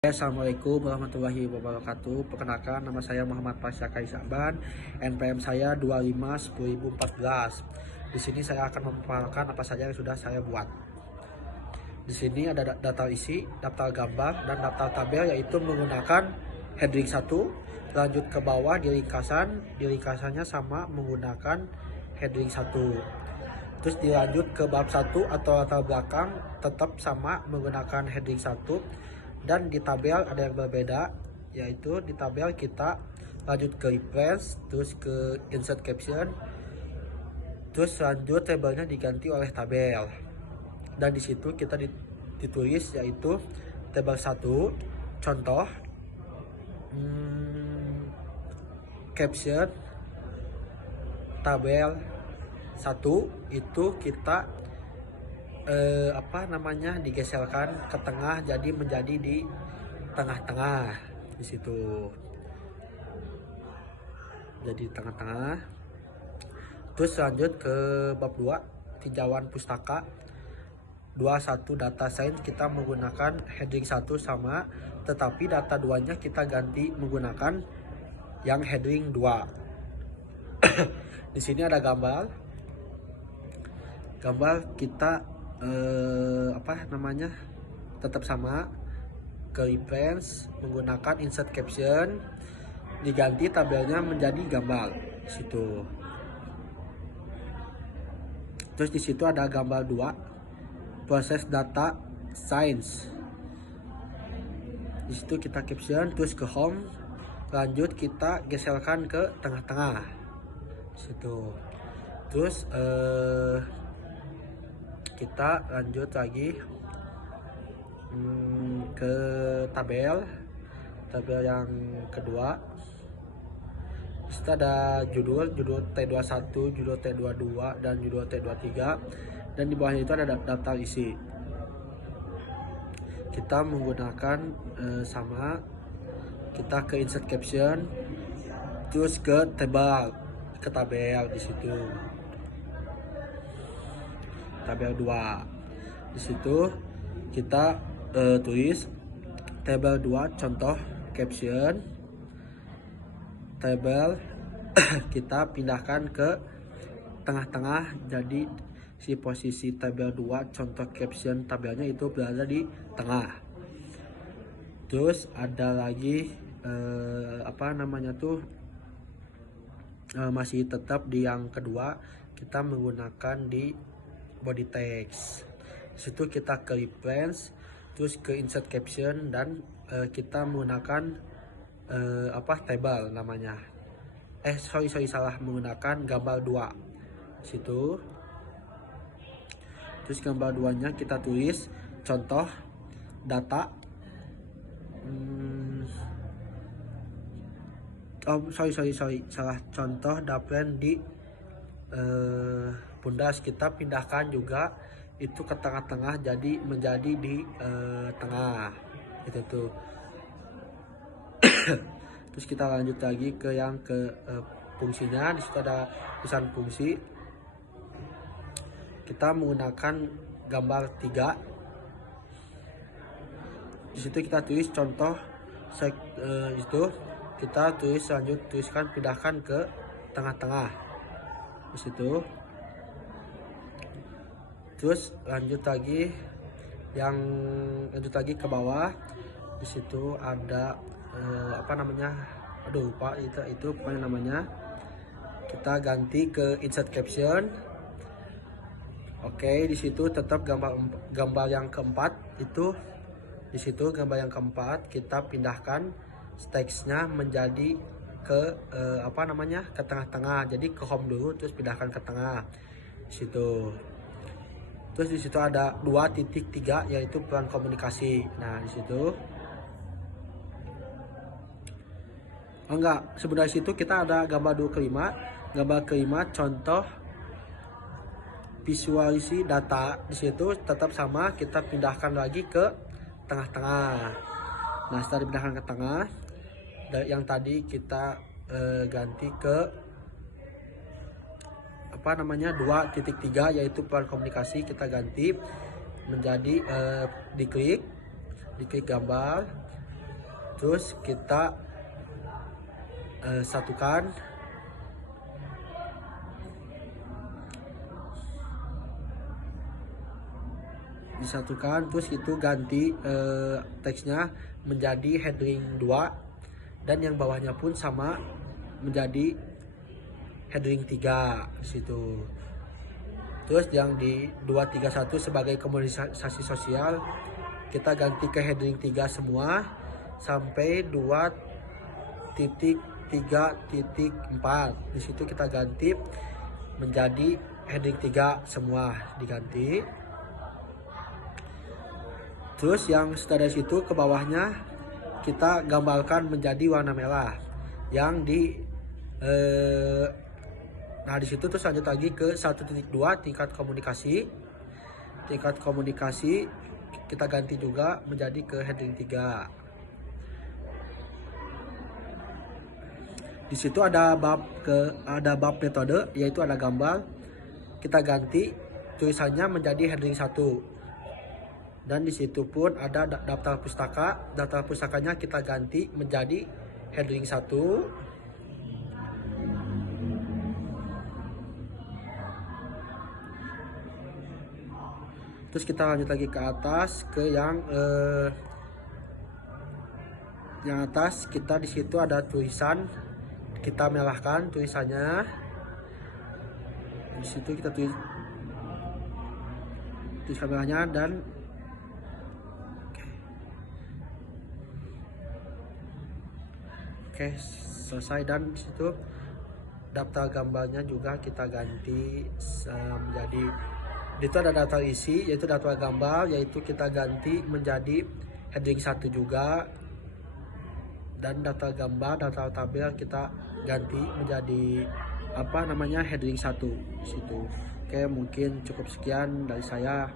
Assalamualaikum warahmatullahi wabarakatuh. Perkenalkan, nama saya Muhammad Pasha Kaisaban. NPM saya 25/10.014. Di sini saya akan memaparkan apa saja yang sudah saya buat. Di sini ada daftar isi, daftar gambar, dan daftar tabel, yaitu menggunakan heading 1. Lanjut ke bawah di ringkasannya sama menggunakan heading 1. Terus dilanjut ke bab 1 atau latar belakang, tetap sama menggunakan heading 1. Dan di tabel ada yang berbeda, yaitu di tabel kita lanjut ke reference, terus ke insert caption, terus lanjut tabelnya diganti oleh tabel. Dan di situ kita ditulis yaitu tabel 1 contoh, caption tabel 1 itu kita digeserkan ke tengah, jadi menjadi di tengah-tengah di situ, jadi tengah-tengah. Terus lanjut ke bab 2 tinjauan pustaka 21 data science, kita menggunakan heading 1 sama, tetapi data 2 nya kita ganti menggunakan yang heading 2. Di sini ada gambar kita tetap sama, ke reference menggunakan insert caption, diganti tabelnya menjadi gambar di situ. Terus di situ ada gambar 2 proses data science, di situ kita caption, terus ke home, lanjut kita geserkan ke tengah-tengah di situ. Terus kita lanjut lagi ke tabel yang kedua. Disitu ada judul T21, judul T22, dan judul T23, dan di bawahnya itu ada daftar isi. Kita menggunakan sama, kita ke insert caption, terus ke tabel di situ. Tabel 2 di situ kita tulis tabel 2 contoh caption, tabel kita pindahkan ke tengah-tengah, jadi si posisi tabel 2 contoh caption tabelnya itu berada di tengah. Terus ada lagi masih tetap di yang kedua, kita menggunakan di body text. Situ kita ke reference, terus ke insert caption, dan kita menggunakan table namanya. Salah, menggunakan gambar 2 situ. Terus gambar 2 nya kita tulis contoh data, salah, contoh data di pundas, kita pindahkan juga itu ke tengah-tengah, jadi menjadi di tengah itu tuh. Terus kita lanjut lagi ke yang fungsinya. Di situ ada tulisan fungsi, kita menggunakan gambar 3. Di situ kita tulis contoh itu kita tuliskan pindahkan ke tengah-tengah di situ. Terus lanjut lagi ke bawah. Di situ ada lupa itu pokoknya namanya. Kita ganti ke insert caption. Oke, di situ tetap gambar yang keempat itu. Di situ gambar yang keempat kita pindahkan teksnya menjadi ke ke tengah-tengah, jadi ke home dulu, terus pindahkan ke tengah di situ. Terus di situ ada 2.3, yaitu peran komunikasi. Nah, di situ sebenarnya situ kita ada gambar 2 kelima contoh visualisasi data. Di situ tetap sama, kita pindahkan lagi ke tengah-tengah. Nah, setelah dipindahkan ke tengah, yang tadi kita ganti ke 2.3, yaitu peran komunikasi, kita ganti menjadi diklik gambar, Terus kita satukan, disatukan, terus itu ganti teksnya menjadi heading 2 dan yang bawahnya pun sama menjadi heading 3 situ. Terus yang di 231 sebagai komunikasi sosial kita ganti ke heading 3 semua sampai 2.3.4. Di situ kita ganti menjadi heading 3 semua diganti. Terus yang setelah situ ke bawahnya kita gambarkan menjadi warna merah yang di nah di situ terus lanjut lagi ke 1.2 tingkat komunikasi kita ganti juga menjadi ke heading 3. Di situ ada bab metode, yaitu ada gambar, kita ganti tulisannya menjadi heading 1. Dan di situ pun ada daftar pustakanya kita ganti menjadi heading 1. Terus kita lanjut lagi ke atas ke yang atas, kita di situ ada tulisan, kita merahkan tulisannya. Di situ kita tulis merahnya dan Oke, selesai. Dan di situ daftar gambarnya juga kita ganti menjadi, itu ada daftar isi yaitu daftar gambar, yaitu kita ganti menjadi heading 1 juga, dan daftar gambar, daftar tabel kita ganti menjadi heading 1 situ. Oke, mungkin cukup sekian dari saya.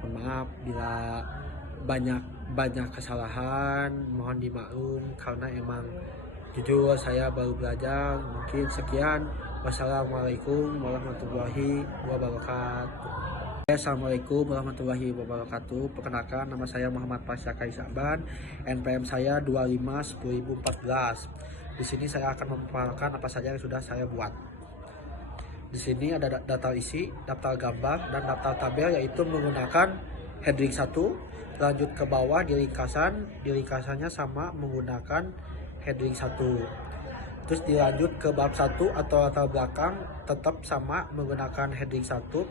Mohon maaf bila banyak kesalahan, mohon dimaklum karena emang jujur saya baru belajar. Mungkin sekian. Wassalamualaikum warahmatullahi wabarakatuh. Assalamualaikum warahmatullahi wabarakatuh. Perkenalkan, nama saya Muhammad Pasyakai Sa'ban. NPM saya 25/10.014. Di sini saya akan memaparkan apa saja yang sudah saya buat. Di sini ada daftar isi, daftar gambar, dan daftar tabel, yaitu menggunakan heading 1. Lanjut ke bawah di ringkasannya sama menggunakan heading 1. Terus dilanjut ke bab 1 atau latar belakang tetap sama menggunakan heading 1.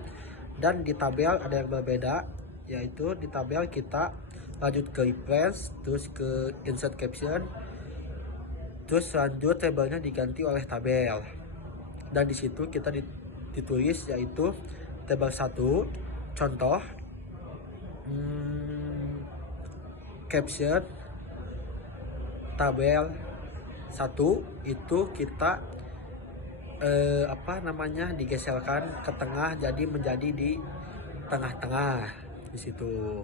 Dan di tabel ada yang berbeda, yaitu di tabel kita lanjut ke reference, terus ke insert caption, terus lanjut tabelnya diganti oleh tabel. Dan di situ kita ditulis yaitu tabel 1 contoh, caption, tabel 1 itu kita digeserkan ke tengah, jadi menjadi di tengah-tengah di situ,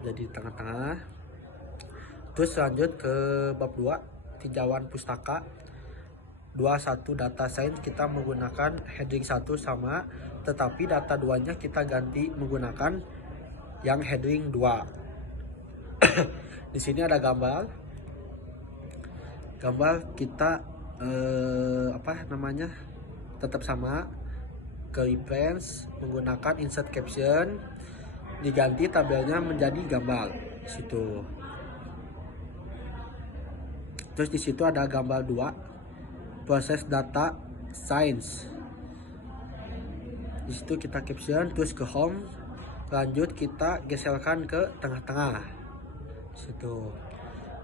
jadi tengah-tengah. Terus lanjut ke bab 2 tinjauan pustaka 21 data science, kita menggunakan heading 1 sama, tetapi data 2 nya kita ganti menggunakan yang heading 2. Di sini ada gambar kita tetap sama ke reference menggunakan insert caption, diganti tabelnya menjadi gambar situ. Terus di situ ada gambar 2 proses data science. Di situ kita caption, terus ke home, lanjut kita geserkan ke tengah-tengah situ.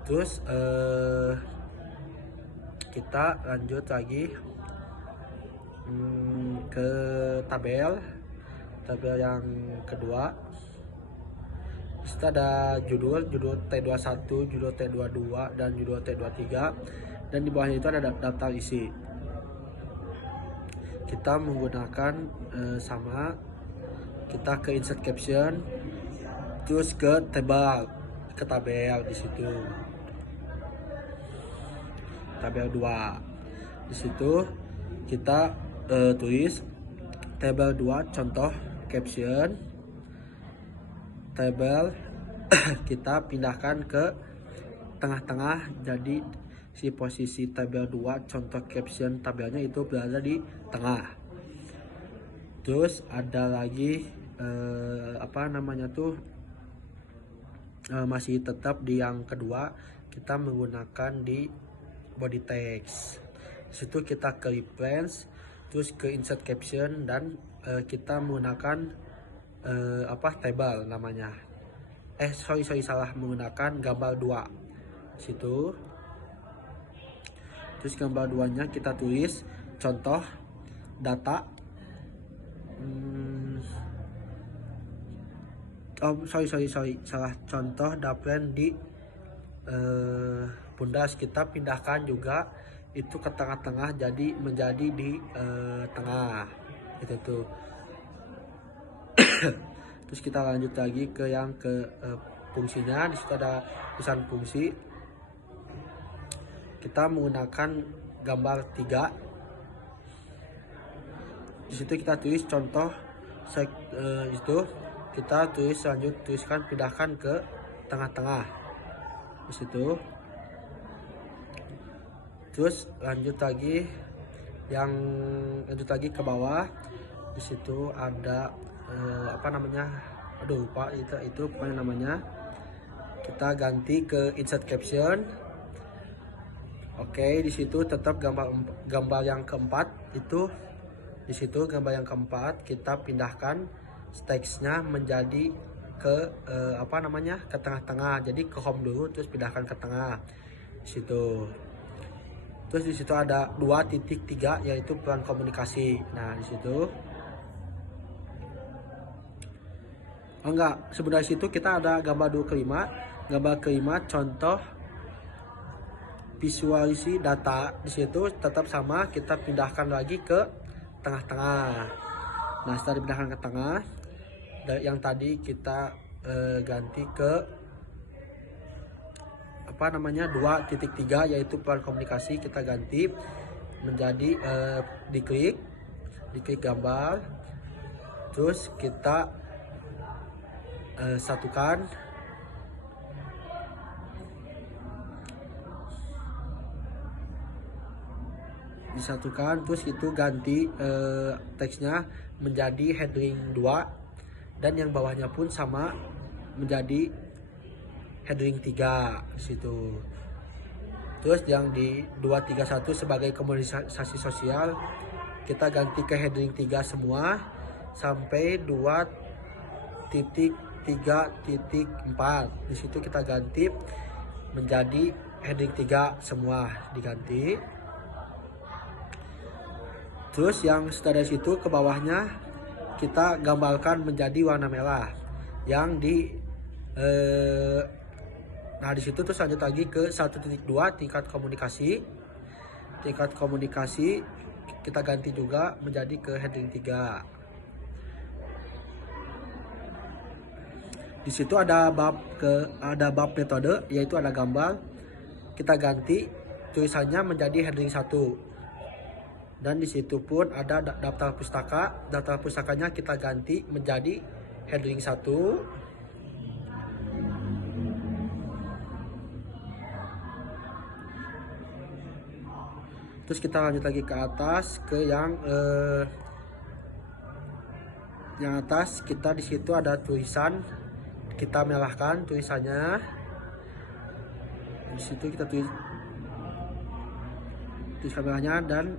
Terus kita lanjut lagi ke tabel yang kedua. Disitu ada judul T21, judul T22, dan judul T23, dan di bawahnya itu ada daftar isi. Kita menggunakan sama, kita ke insert caption, terus ke tabel di situ. Tabel 2. Di situ kita tulis tabel 2 contoh caption, tabel kita pindahkan ke tengah-tengah, jadi si posisi tabel 2 contoh caption tabelnya itu berada di tengah. Terus ada lagi masih tetap di yang kedua, kita menggunakan di body text. Situ kita ke reference, terus ke insert caption, dan kita menggunakan table namanya. Salah, menggunakan gambar 2 situ. Terus gambar 2-nya kita tulis contoh data. Salah, contoh daplen di Bundas. Kita pindahkan juga itu ke tengah-tengah, jadi menjadi di tengah itu tuh. Terus kita lanjut lagi ke yang ke fungsinya. Di situ ada tulisan fungsi. Kita menggunakan gambar 3. Di situ kita tulis contoh itu kita tuliskan pindahkan ke tengah-tengah di situ. Terus lanjut lagi ke bawah. Di situ ada lupa itu pokoknya namanya. Kita ganti ke insert caption. Oke, di situ tetap gambar yang keempat itu. Di situ gambar yang keempat kita pindahkan teksnya menjadi ke ke tengah-tengah. Jadi ke home dulu, terus pindahkan ke tengah di situ. Terus di situ ada 2.3 yaitu peran komunikasi. Nah, di situ sebenarnya situ kita ada gambar 2 ke 5. Gambar ke-5 contoh visualisasi data. Di situ tetap sama, kita pindahkan lagi ke tengah-tengah. Nah, setelah dipindahkan ke tengah, yang tadi kita ganti ke 2.3 yaitu peran komunikasi, kita ganti menjadi diklik gambar, terus kita satukan. Disatukan, terus itu ganti teksnya menjadi heading 2, dan yang bawahnya pun sama menjadi heading 3 di situ. Terus yang di 231 sebagai komunikasi sosial kita ganti ke heading 3 semua sampai 2.3.4. Di situ kita ganti menjadi heading 3 semua diganti. Terus yang setelah situ ke bawahnya kita gambarkan menjadi warna merah. Yang di nah di situ terus lanjut lagi ke 1.2 tingkat komunikasi. Tingkat komunikasi kita ganti juga menjadi ke heading 3. Di situ ada bab metode, yaitu ada gambar. Kita ganti tulisannya menjadi heading 1. Dan di situ pun ada daftar pustaka. Daftar pustakanya kita ganti menjadi heading 1. Terus kita lanjut lagi ke atas ke yang atas. Kita di situ ada tulisan, kita merahkan tulisannya. Di situ kita tulis merahnya, dan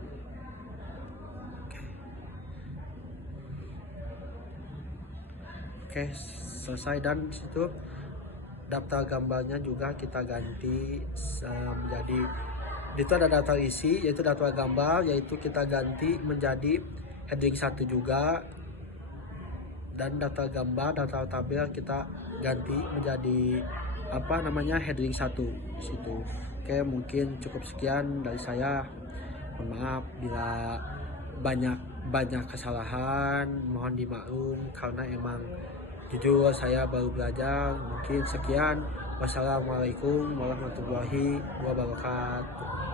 oke, selesai. Dan di situ daftar gambarnya juga kita ganti menjadi, itu ada daftar isi yaitu daftar gambar, yaitu kita ganti menjadi heading 1 juga. Dan daftar gambar, daftar tabel kita ganti menjadi heading 1 di situ. Oke, mungkin cukup sekian dari saya. Mohon maaf bila banyak kesalahan, mohon dimaklum karena emang jujur saya baru belajar. Mungkin sekian. Wassalamualaikum warahmatullahi wabarakatuh.